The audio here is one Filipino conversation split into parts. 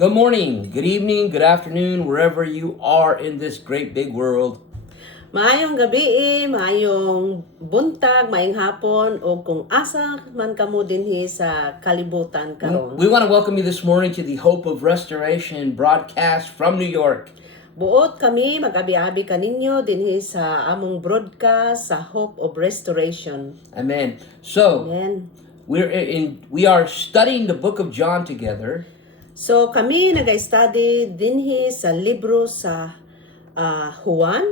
Good morning, good evening, good afternoon, wherever you are in this great big world. Maayong gabi, maayong buntag, maayong hapon, o kung asa man kamo dinhi sa kalibutan karon. We want to welcome you this morning to the Hope of Restoration broadcast from New York. Buot kami mag-abi-abi kaninyo dinhi sa among broadcast sa Hope of Restoration. Amen. So, Amen. we are studying the book of John together. So kami nag-study dinhi sa libro sa Juan.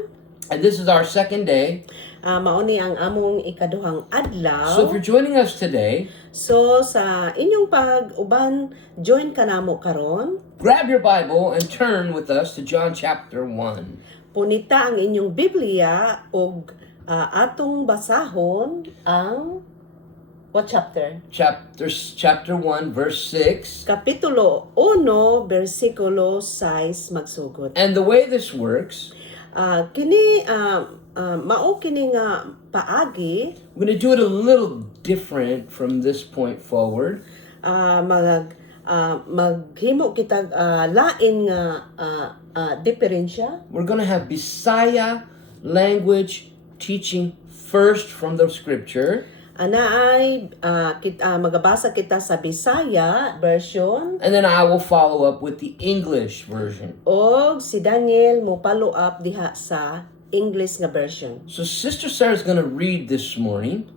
And this is our second day. Mao ni ang among ikaduhang adlaw. So if you're joining us today, So sa inyong pag-uban, join ka namo karon. grab your Bible and turn with us to John chapter 1. Punita ang inyong Biblia og atong basahon ang what chapter? Chapter 1, verse 6. Kapitulo 1, versikulo 6 magsugod. And the way this works, Mao kini nga paagi we're going to do it a little different from this point forward. maghimo kita lain nga diferensya. We're going to have Bisaya language teaching first from the scripture. Anaay magabasa kita sa Bisaya version And then I will follow up with the English version. og si Daniel mo follow up diha sa English nga version. So Sister Sarah is going to read this morning.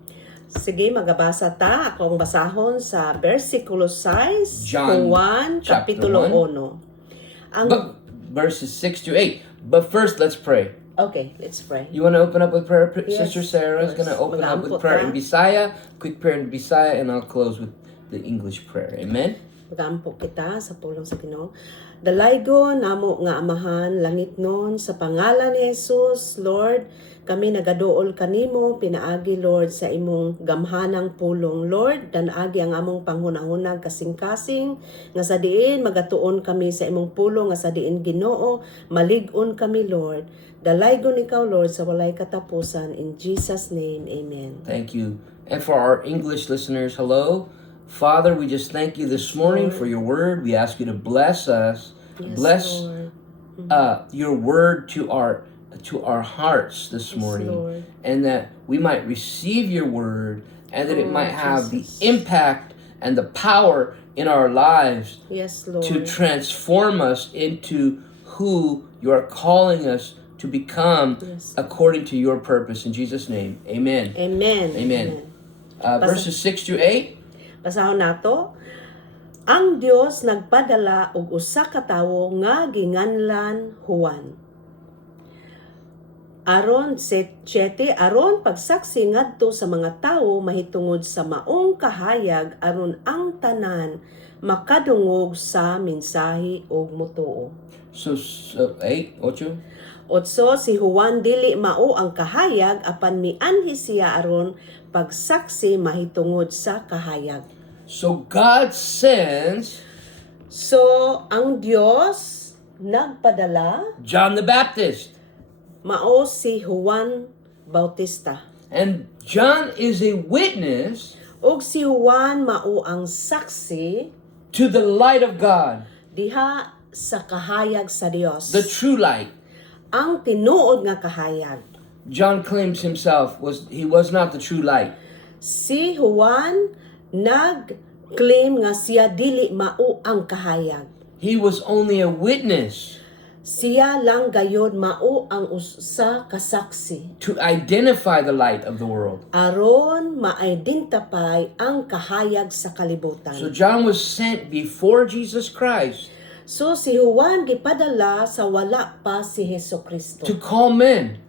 Sige, magabasa ta akong basahon sa versikulo 6 John Juan chapter kapitulo 1. 1. But verses 6 to 8. But first, let's pray. Okay, let's pray. You want to open up with prayer? Yes, Sister Sarah is of going to course. open up with Mag-ampot prayer ka. in Bisaya, quick prayer in Bisaya, and I'll close with the English prayer. Amen? Magampo kita sa pulong sa Ginoo. Dalaygo namo nga amahan langit nun sa pangalan ni Jesus, Lord, kami nagaduol kanimo pinaagi Lord sa imong gamhanang pulong Lord, danaagi ang among panghunahunag kasing-kasing nga sa diin magatuon kami sa imong pulong nga sa diin Ginoo, malig-on kami Lord. Dalaygon ikaw Lord sa walay katapusan, in Jesus name, amen. Thank you. And for our English listeners, hello. Father, we just thank you this morning for your word. We ask you to bless us. Yes, Bless Lord. your word to our hearts this Yes, morning. Lord. And that we might receive your word and that it Oh, might have Jesus. the impact and the power in our lives Yes, Lord. to transform us into who you are calling us to become Yes. according to your purpose. In Jesus' name, amen. Amen. Amen. Verses 6 to 8. Basahon nato. Ang Dios nagpadala og usa ka tawo nga ginganlan Juan. Aron pagsaksi ngadto sa mga tawo mahitungod sa maong kahayag aron ang tanan makadungog sa mensahe og motuo. So 8, 8. Otso, si Juan dili mao ang kahayag apan mianhi siya aron pagsaksi mahitungod sa kahayag. So God sends So, ang Diyos nagpadala John the Baptist. mao si Juan Bautista. And John is a witness Og si Juan mao ang saksi to the light of God, diha sa kahayag sa Dios. the true light. Ang tinuod nga kahayag. John claims himself he was not the true light. Si Juan nag-claim nga siya dili mao ang kahayag. He was only a witness Siya lang gayud mao ang usa ka saksi. to identify the light of the world. Aron ma-identify ang kahayag sa kalibutan. So John was sent before Jesus Christ So si Juan gipadala sa wala pa si Hesukristo to call men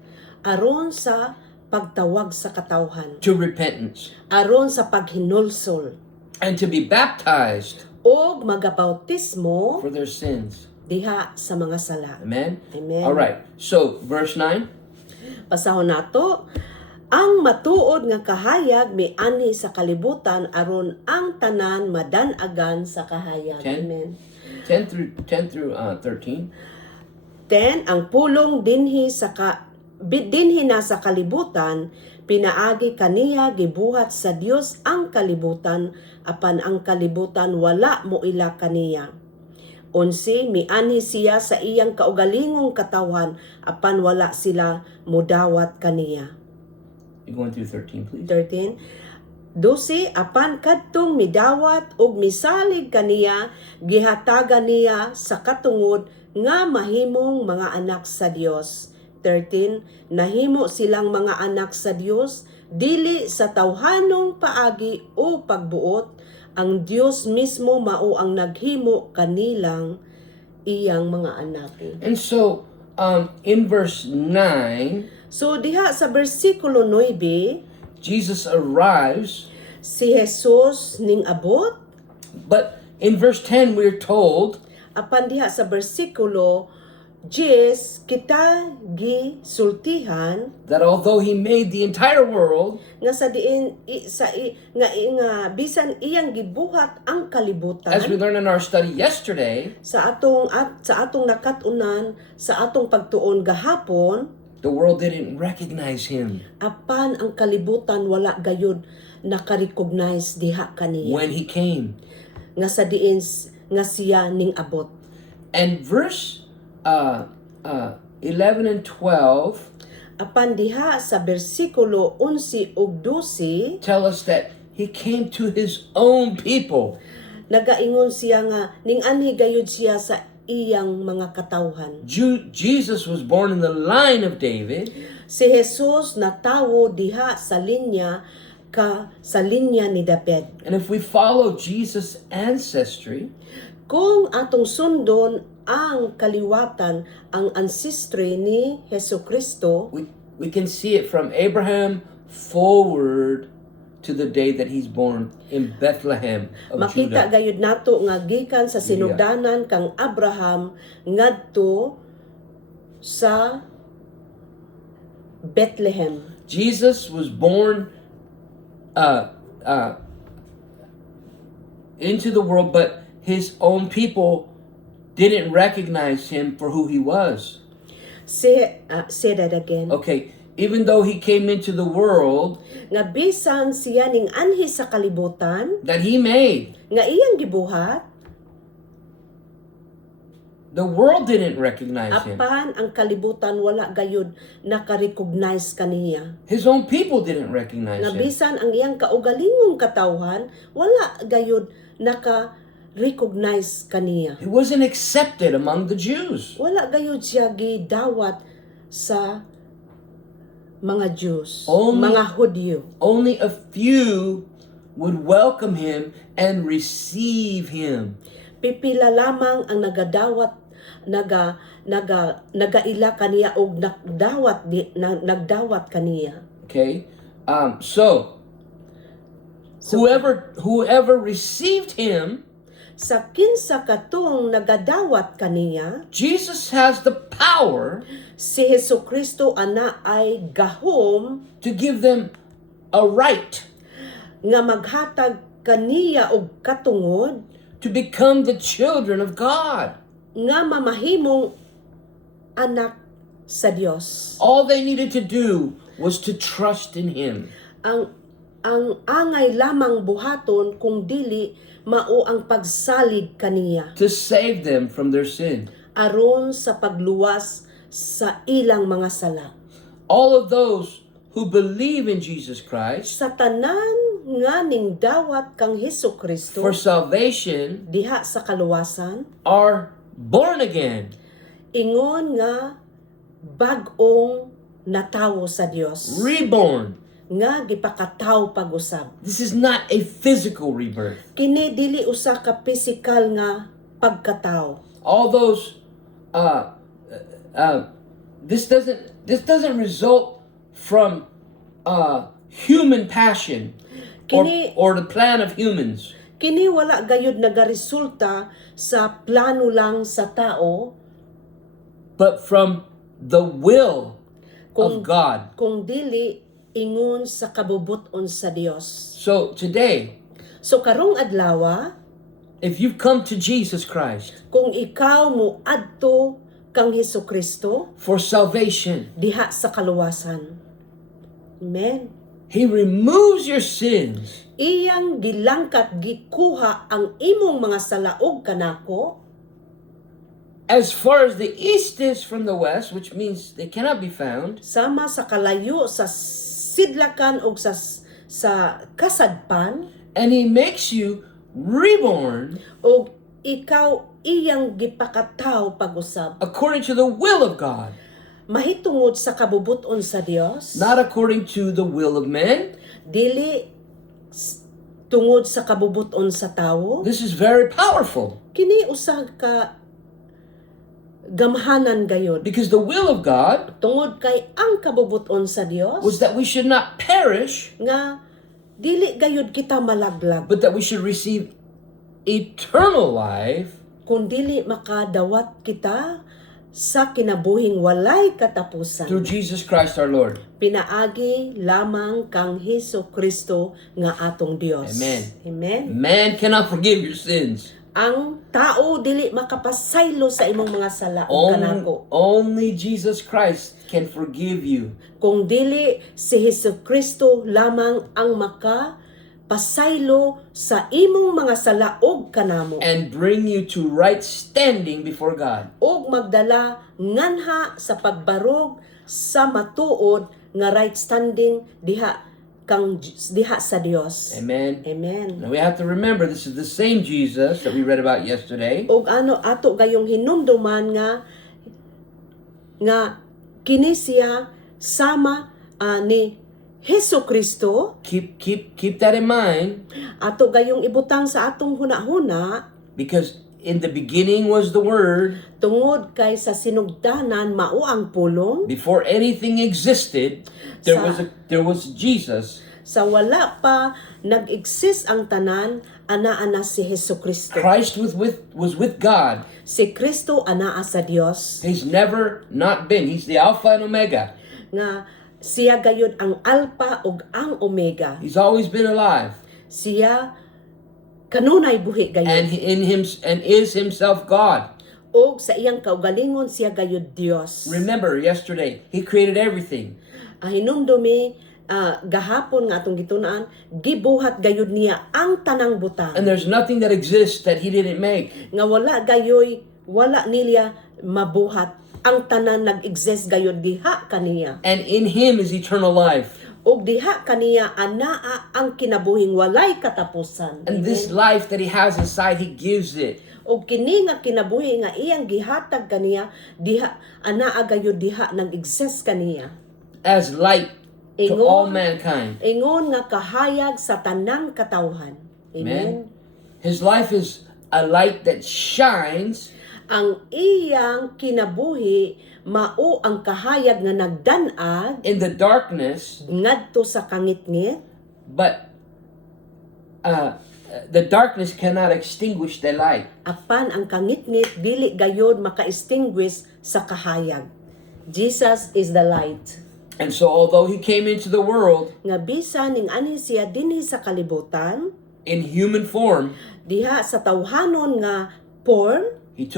aron sa pagtawag sa katawhan, to repentance aron sa paghinulsol and to be baptized og magabautismo for their sins. diha sa mga sala. Amen? Amen. All right. So, verse 9. Pasahon nato, ang matuod nga kahayag mianhi sa kalibutan aron ang tanan madanagan sa kahayag. 10. Amen. 10 through 13. 10 ang pulong dinhi na sa kalibutan pinaagi kaniya gibuhat sa Dios ang kalibutan apan ang kalibutan wala mo ila kaniya. 11, mianhi siya sa iyang kaugalingong katawan apan wala sila mudawat kaniya. You're going through 13, please. 13, 12, apan kadtong midawat og misalig kaniya, gihatagan niya sa katungod nga mahimong mga anak sa Dios. 13, nahimo silang mga anak sa Dios, dili sa tawhanong paagi o pagbuot, ang Dios mismo mao ang naghimo kanilang iyang mga anak. And so, in verse 9, So diha sa bersikulo 9, Jesus arrives, si Jesus ning abot, but in verse 10, we're told apan diha sa bersikulo 10 kita gisultihan that although he made the entire world, nga sa diin nga bisan iyang gibuhat ang kalibutan, as we learned in our study yesterday, sa atong nakatunan sa atong pagtuon gahapon, the world didn't recognize him apan ang kalibutan wala gayud naka-recognize diha kaniya when he came. nga sa diin nga siya ning abot. And verse 11 and 12 Apan diha sa bersikulo 11 ug 12, tell us that he came to his own people. nagaingon siya nga ning anhi gayud siya sa iyang mga katawhan. Jesus was born in the line of David, Si Jesus natawo diha sa linya ni David. and if we follow Jesus' ancestry, Kung atong sundon ang kaliwatan, ang ancestry ni Hesukristo, we can see it from Abraham forward to the day that he's born in Bethlehem of makita Judah. gayud nato nga gikan sa sinugdanan kang Abraham ngadto sa Bethlehem. Jesus was born into the world, but his own people didn't recognize him for who he was. Say that again. Okay, even though he came into the world Nga bisan siya ning anhi sa kalibutan that he made, nga iyang gibuhat, the world didn't recognize him. apan ang kalibutan wala gayud naka-recognize kaniya. His own people didn't recognize Nga him. bisan ang iyang kaugalingong katawhan wala gayud naka-recognize kaniya. He wasn't accepted among the Jews. Wala gayud siya gidawat sa mga Jews, Only- mga Hudyo. Only a few would welcome him and receive him. Pipila lamang ang nagadawat nagaila kaniya og nagdawat kaniya. Okay? So whoever received him, Sa kinsa katong nagadawat kaniya, Jesus has the power si Hesukristo ana ay gahom to give them a right nga maghatag kaniya og katungod to become the children of God. nga mamahimong anak sa Dios. All they needed to do was to trust in him. Ang angay lamang buhaton kung dili mao ang pagsalig kaniya To save them from their sin. aron sa pagluwas sa ilang mga sala. All of those who believe in Jesus Christ Sa tanan nga ning dawat kang Hesukristo for salvation diha sa kaluwasan, are born again. ingon nga bag-ong natawo sa Dios, Reborn. nga gipakataw pag-usab. This is not a physical rebirth. Kini dili usa ka pisikal nga pagkataw. All those this doesn't result from human passion Kini- or the plan of humans. Kini wala gayud nagaresulta sa plano lang sa tao, But from the will Kung- of God. kung dili ingon sa kabubuton sa Dios. So today, So karong adlaw, if you've come to Jesus Christ kung ikaw mo adto kang Hesukristo for salvation, diha sa kaluwasan. Amen. He removes your sins. Iyang gilangkat gikuha ang imong mga salaog kanako As far as the east is from the west, which means they cannot be found, sama sa kalayo sa sidlakan ug sa kasadpan, and he makes you reborn ug ikaw iyang gipakataw pag-usab according to the will of God, mahitungod sa kabubuton sa Dios, not according to the will of men. dili tungod sa kabubuton sa tawo. This is very powerful Kini usa ka gamhanan gayod, because the will of God tungod kay ang kabubuton sa Dios was that we should not perish, nga dili gayud kita malaglag, but that we should receive eternal life kun dili makadawat kita sa kinabuhing walay katapusan. through Jesus Christ our Lord. Pinaagi lamang kang Hesukristo nga atong Dios. Amen. Amen. Man cannot forgive your sins. Ang tao dili makapasaylo sa imong mga sala ug kanako. Only Jesus Christ can forgive you. Kung dili si Hesukristo lamang ang makapasaylo sa imong mga sala ug kanamo, And bring you to right standing before God. ug magdala nganha sa pagbarog sa matuod nga right standing diha sa Dios. Amen. Amen. Now we have to remember this is the same Jesus that we read about yesterday. Ug ato gayong hinumduman nga kini siya sama ni Hesukristo. Keep that in mind, Ato gayong ibutang sa atong hunahuna, because in the beginning was the Word. tungod kay sa sinugdanan mao ang pulong. Before anything existed, there was Jesus. Sa wala pa nag-exist ang tanan, anaa si Hesukristo. Christ was with God. Si Kristo anaa sa Dios, He's never not been. He's the Alpha and Omega. nga siya gayud ang Alpha ug ang Omega. He's always been alive. Siya kanunay buhi And gayud, in him and is himself God. ug sa iyang kaugalingon siya gayud Dios. Remember yesterday, he created everything. Hinumdumi gahapon nga atong gitun-an, gibuhat gayud niya ang tanang butang. And there's nothing that exists that he didn't make. Nga wala nila mabuhat, ang tanan nag-exist gayud diha kaniya. And in him is eternal life. Ug diha kaniya anaa ang kinabuhing walay katapusan. And this life that he has inside, he gives it. Ug kini nga kinabuhi nga iyang gihatag kaniya, diha anaa gayud diha nag-exist kaniya. As light to Ingon- all mankind. Ingon nga kahayag sa tanang katawhan. Amen. His life is a light that shines Ang iyang kinabuhi mao ang kahayag nga nagdan-ag in the darkness, ngadto sa kangitngit, but the darkness cannot extinguish the light. apan ang kangitngit dili gayod maka-extinguish sa kahayag. Jesus is the light. And so although he came into the world Nga bisan ning ani siya dinhi sa kalibutan, in human form, diha sa tawhanon nga form, he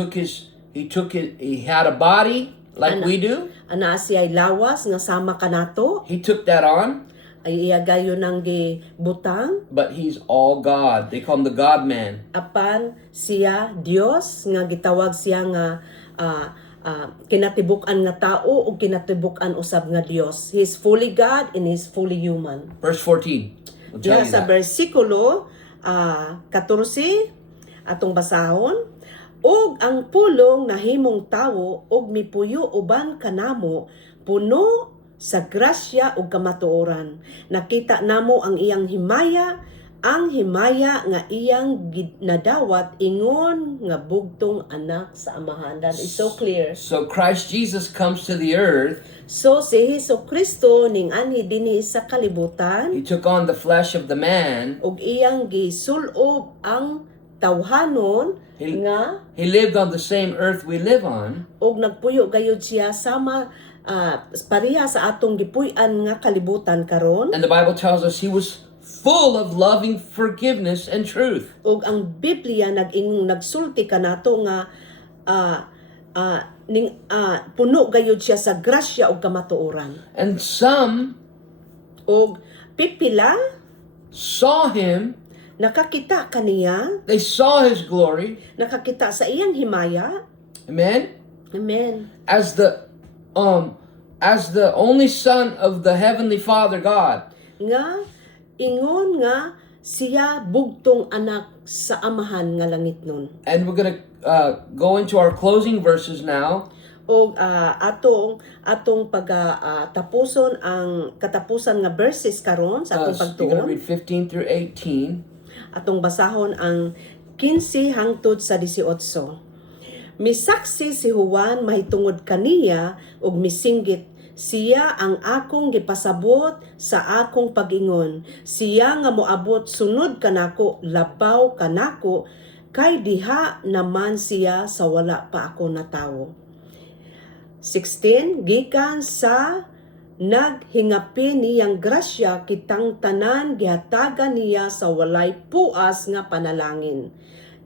had a body like we do. ana siya lawas nga sama kanato, He took that on, ay iya gayon nang gibutang, but he's all God. They call him the God man. apan siya Dios nga gitawag siya nga kinatibuk-an nga tao ug kinatibuk-an usab nga Dios. He's fully God and he's fully human. Verse 14 will tell Diha you sa that. bersikulo 14 atong basahon, ug ang pulong nahimong tawo ug mipuyo uban kanamo, puno sa grasya ug kamatuoran. Nakita namo ang iyang himaya, ang himaya nga iyang nadawat ingon nga bugtong anak sa amahan. That is so clear. So Christ Jesus comes to the earth. So si Hesukristo ning anhi dinhi sa kalibutan, He took on the flesh of the man. ug iyang gisulob ang tawhanon nga He lived on the same earth we live on. ug nagpuyo gayud siya sama pareha sa atong gipuy-an nga kalibutan karon. And the Bible tells us he was full of loving forgiveness and truth. Ug ang Biblia nagsulti kanato nga puno gayud siya sa grasya ug kamatuoran. And some Ug pipila saw him, nakakita kaniya, they saw his glory, nakakita sa iyang himaya, Amen? Amen. As the only son of the heavenly Father God. Nga ingon nga siya bugtong anak sa amahan nga langit nun. And we're going to go into our closing verses now. O atong tapuson ang katapusan nga verses karon sa atong We're going to pagtuon. read 15 through 18. Atong basahon ang 15 hangtod sa 18. Misaksi si Juan mahitungod kaniya ug misinggit, siya ang akong gipasabot sa akong pag-ingon. Siya nga moabot sunod kanako, labaw kanako, kay diha naman siya sa wala pa ako natawo. 16, gikan sa naghingapi niyang grasya kitang tanan gihatagan niya sa walay puas nga panalangin.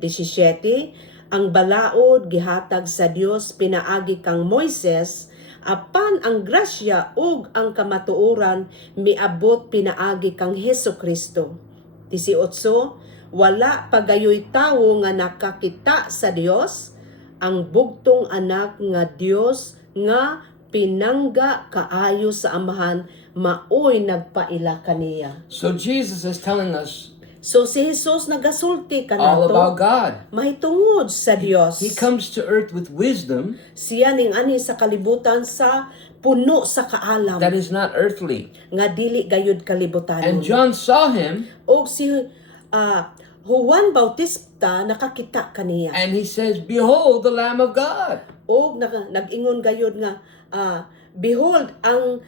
17, ang balaod gihatag sa Dios pinaagi kang Moises, apan ang grasya ug ang kamatuoran miabot pinaagi kang Hesukristo. 18, wala pagayoy tawo nga nakakita sa Dios, ang bugtong anak nga Dios nga pinangga kaayo sa amahan maoy nagpaila kaniya. So Jesus is telling us So si Jesus nagasulti all about kanato God. mahitungod sa Dios. He comes to earth with wisdom Siya ning ani sa kalibutan sa puno sa kaalam that is not earthly. nga dili gayud kalibutan. And John saw him Og si Juan Bautista nakakita kaniya. and he says, "Behold the Lamb of God." Og nag-ingon gayud nga behold ang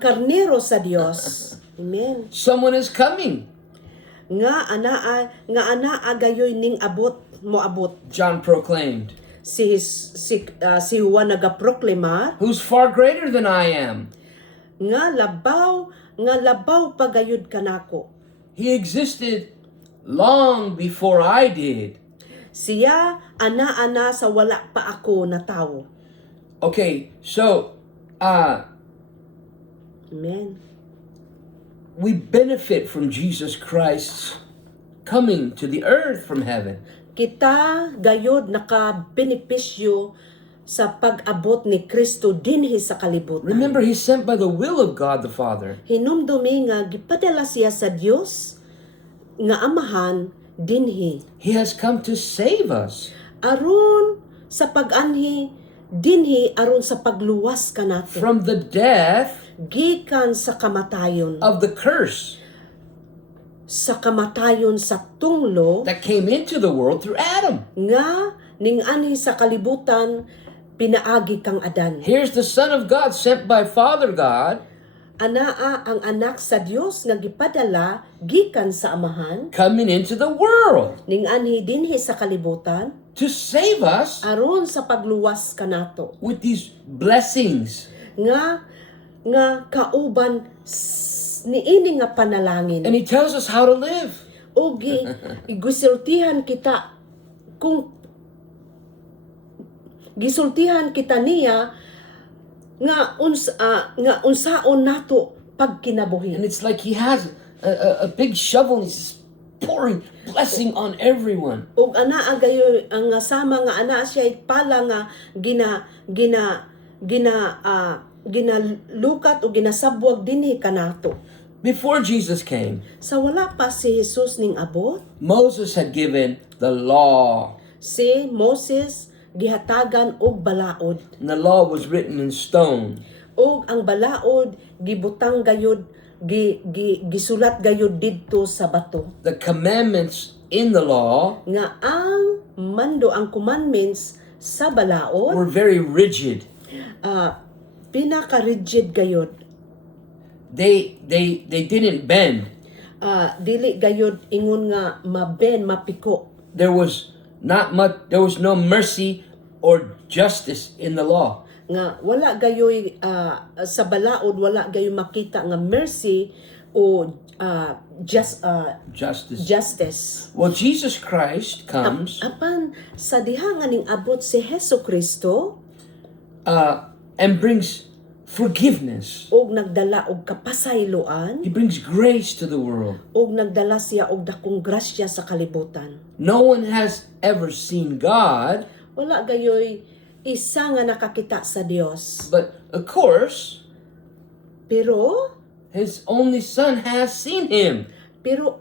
karnero sa Dios. Amen. Someone is coming. Nga anaa gayoy ning moabot. John proclaimed, Si Juan nagaproklamar "Who's far greater than I am?" nga labaw pagayud kanako. He existed long before I did. Siya ana sa wala pa ako na tawo. Okay, so Amen. we benefit from Jesus Christ's coming to the earth from heaven. Kita gayod nakabenepisyo sa pag-abot ni Kristo dinhi sa kalibutan. Remember, he's sent by the will of God the Father. Hinumdumi nga gipadala siya sa Dios nga amahan dinhi. He has come to save us Aron sa pag-anhi dinhi aron sa pagluwas kanato from the death gikan sa kamatayon of the curse sa tunglo that came into the world through Adam. nga ning anhi sa kalibutan pinaagi kang Adan. Here's the Son of God sent by Father God, Anaa ang anak sa Dios nga gipadala gikan sa amahan coming into the world ning anhi dinhi sa kalibutan to save us aron sa pagluwas kanato with these blessings. nga kauban niini nga panalangin. And he tells us how to live. O gisultihan kita kung gisultihan kita niya nga unsaon nato pagkinabuhi. And it's like he has a big shovel and he's just pouring blessing on everyone. Og anaa gayo ang sama nga ana siya pala nga ginalukat o ginasabwag dinhi kanato. Before Jesus came, Sa wala pa si Jesus ning abot, Moses had given the law. si Moses gihatagan og balaod. And the law was written in stone. Og ang balaod gibutang gayud gisulat gayud didto sa bato. The commandments in the law Nga ang commandments sa balaod were very rigid. pinaka-rigid gayud. They didn't bend. Dili gayud ingon nga mapiko. There was no mercy or justice in the law. Nga wala gayoy sa balaod wala gayoy makita nga mercy o justice. Well, Jesus Christ comes Apan sa diha nga ning abot si Hesukristo and brings forgiveness. og nagdala og kapasayloan He brings grace to the world. og nagdala siya og dakong grasya sa kalibutan. No one has ever seen God, Wala gayoy isa nga nakakita sa Dios. But of course, Pero his only son has seen him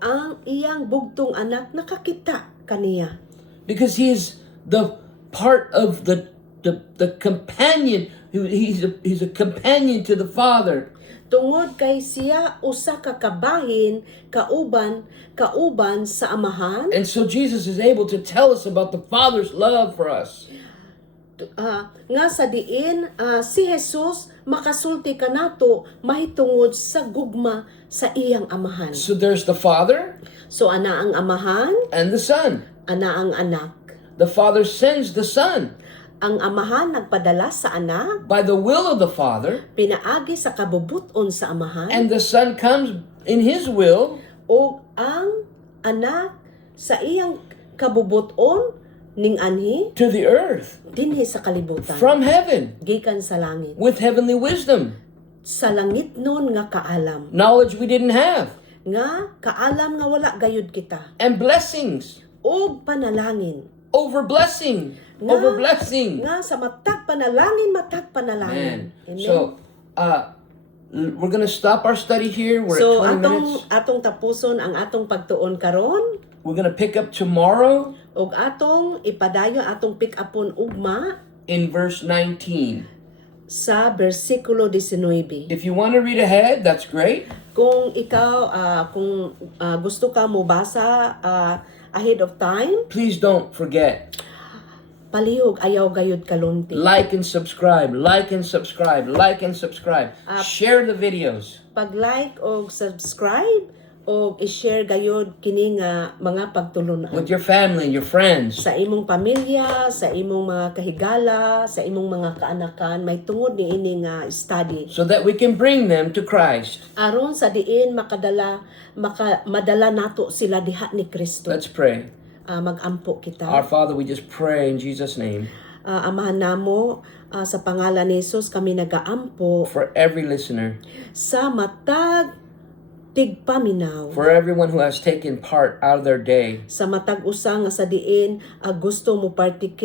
ang iyang bugtong anak nakakita kaniya. because he's the part of the companion. He's a companion to the Father. Tungod kay siya usa ka kabahin kauban sa amahan. And so Jesus is able to tell us about the Father's love for us. Nga sa diin si Jesus makasulti kanato mahitungod sa gugma sa iyang amahan. So there's the Father So ana ang amahan, and the Son. ana ang anak. The Father sends the Son Ang amahan nagpadala sa anak, by the will of the Father, pinaagi sa kabubuton sa amahan, and the Son comes in His will o ang anak sa iyang kabubuton ning anhi to the earth dinhi sa kalibutan. from heaven Gikan sa langit. with heavenly wisdom, Sa langit nun nga kaalam. knowledge we didn't have, Nga kaalam nga wala gayud kita. and blessings O panalangin. over blessing, over blessing. Nga sa matag panalangin. Man. Amen. So, we're gonna stop our study here. We're So at 20 minutes. atong tapuson ang atong pagtuon karon. We're gonna pick up tomorrow Og atong ipadayon atong pick upon ugma in verse 19. sa bersikulo 19. If you want to read ahead, that's great. Kung ikaw gusto ka mo basa ahead of time, Please don't forget, palihog ayaw gayud kalunti. like and subscribe, like and subscribe, like and subscribe. Share the videos. Pag-like o subscribe o i-share gayud kini nga mga pagtulunan With your family and your friends. sa imong pamilya, sa imong mga kahigala, sa imong mga kaanakan may tungod ni ini nga study. So that we can bring them to Christ. Aron sa diin madala nato sila diha ni Kristo. Let's pray. Magampo kita. Our Father, we just pray in Jesus' name Amahan namo sa pangalan ni Jesus kami nagaampo for every listener, sa matag tigpaminaw. for everyone who has taken part out of their day Sa matag usa nga sa diin gusto mo partik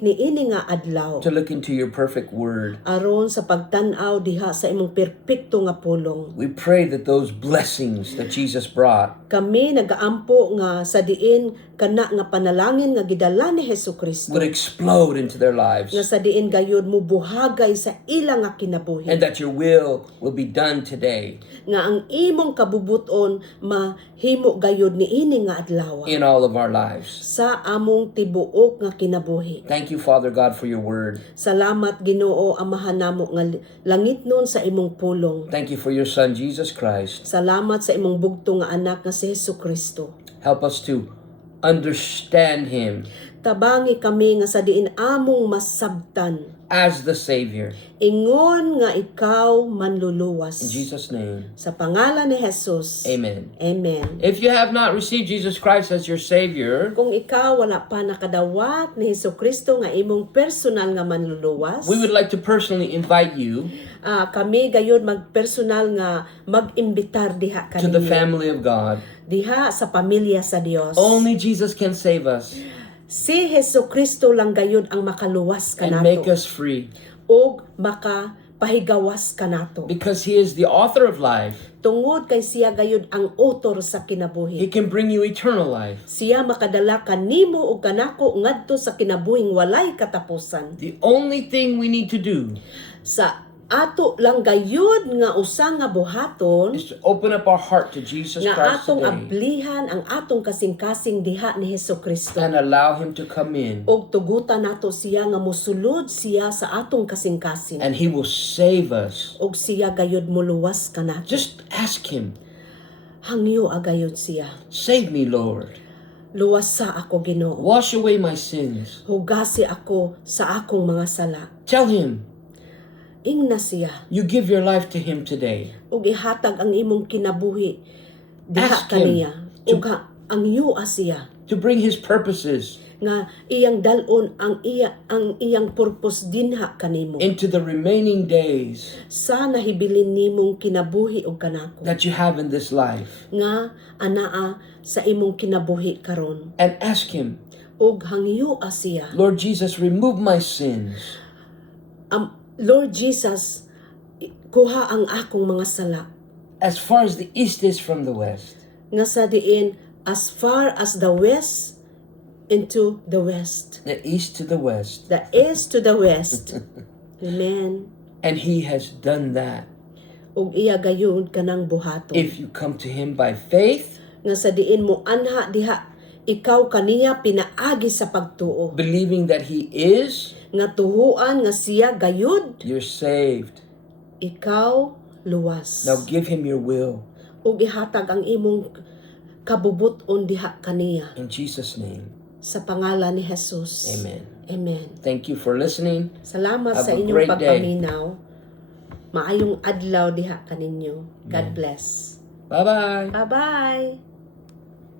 ni ini nga adlaw. to look into your perfect word. Aron sa pagtan-aw diha sa imong perpekto nga pulong. We pray that those blessings that Jesus brought Kami nagaampo nga sa diin kana nga panalangin nga gidala ni Hesukristo. would explode into their lives, Nga sa diin gayud mo buhagay sa ilang nga kinabuhi. and that your will be done today Nga ang imong kabubuton mahimo gayud ni ini nga adlaw in all of our lives. sa among tibuok nga kinabuhi. Thank you, Father God, for your word. Salamat Ginoo amahan namo nga langit nun sa imong pulong. Thank you for your Son, Jesus Christ. Salamat sa imong bugtong nga anak nga si Hesukristo. Help us to understand Him Tabangi kami nga sa diin among masabtan. as the Savior. Ingon nga ikaw manluluwas. In Jesus' name, Sa pangalan ni Jesus. amen. Amen. If you have not received Jesus Christ as your Savior, Kung ikaw wala pa nakadawat ni Hesukristo nga imong personal nga manluluwas, we would like to personally invite you kami gayud magpersonal nga mag-imbitar diha to the kaninyo. family of God. Diha sa pamilya sa Dios. Only Jesus can save us Si Hesukristo lang gayud ang makaluwas and make kanato us free, o makapahigawas kanato. because He is the author of life. Tungod kay siya gayud ang author sa He kinabuhi. can bring you eternal life. Siya makadala kanimo o kanako ngadto sa kinabuhing walay katapusan. The only thing we need to do Sa ato lang gayud nga usa nga buhaton is to open up our heart to Jesus nga Christ atong today ablihan ang atong kasing-kasing diha ni Hesukristo. and allow Him to come in, Og tugutan nato siya nga mosulod siya sa atong kasing-kasing. and He will save us. Og siya gayud moluwas kanato. Just ask Him, Hangyo agayod siya. save me, Lord. Luwasa ako Ginoo. Wash away my sins. Hugasi ako sa akong mga sala. Tell Him Ingna siya. you give your life to Him today. Ug ihatag ang imong kinabuhi diha Ask Him kaniya. Ug ang yuwa siya to bring His purposes nga iyang dalon ang iyang purpose dinha kanimo. into the remaining days Sa nahibilin nimong kinabuhi og kanako that you have in this life. nga anaa sa imong kinabuhi karon. And ask Him ug hangyo siya. Lord Jesus, remove my sins. Lord Jesus, kuha ang akong mga sala. As far as the east is from the west. Nga sa diin, as far as the west into the west. The east to the west. The east to the west. Amen. And He has done that. Ug iya gayud kanang buhaton. If you come to Him by faith, Nga sa diin mo anha diha, ikaw kaniya pinaagi sa pagtuo. believing that He is, Nga tuhuan nga siya gayud, you're saved. ikaw luwas. Now give Him your will. Ug ihatag ang imong kabubuton diha kaniya. In Jesus' name, Sa pangalan ni Jesus. amen. Amen. Thank you for listening. Salamat Have sa a inyong great day. pagpaminaw. Maayong adlaw diha kaninyo. God bless. Bye-bye. Bye-bye.